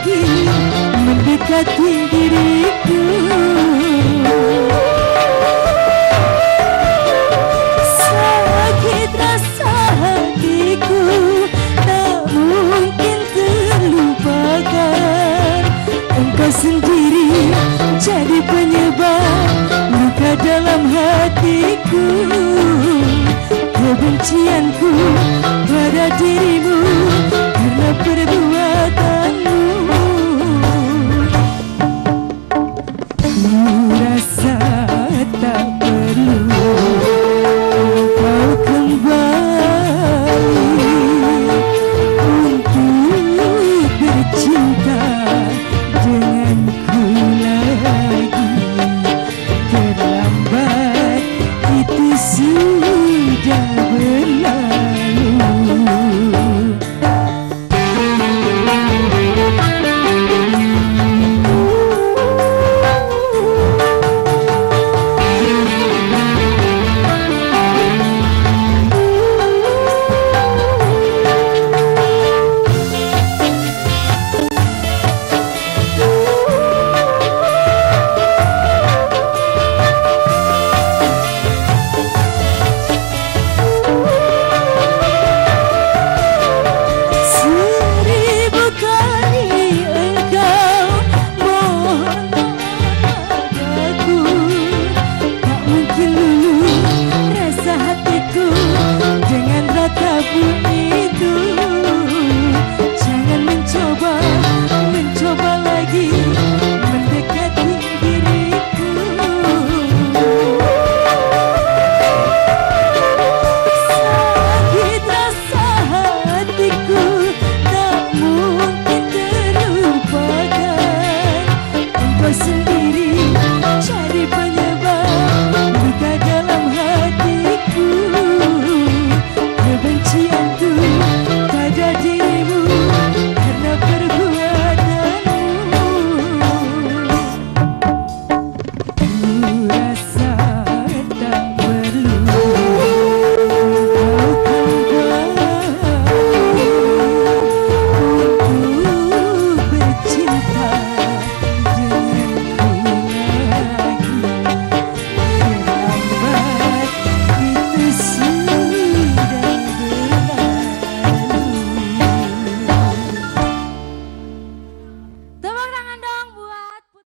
lagi mendekati diriku. Sakit rasa hatiku tak mungkin terlupakan. Engkau sendiri jadi penyebab luka dalam hatiku. Kebencianku pada dirimu karena perbuatanmu. Ku rasa tak perlu kau kembali untuk bercinta denganku lagi. Terlambat itu sudah berlalu. Jangan mencoba lagi mendekati diriku. Sakit rasa hatiku tak mungkin terlupakan. Engkau sendiri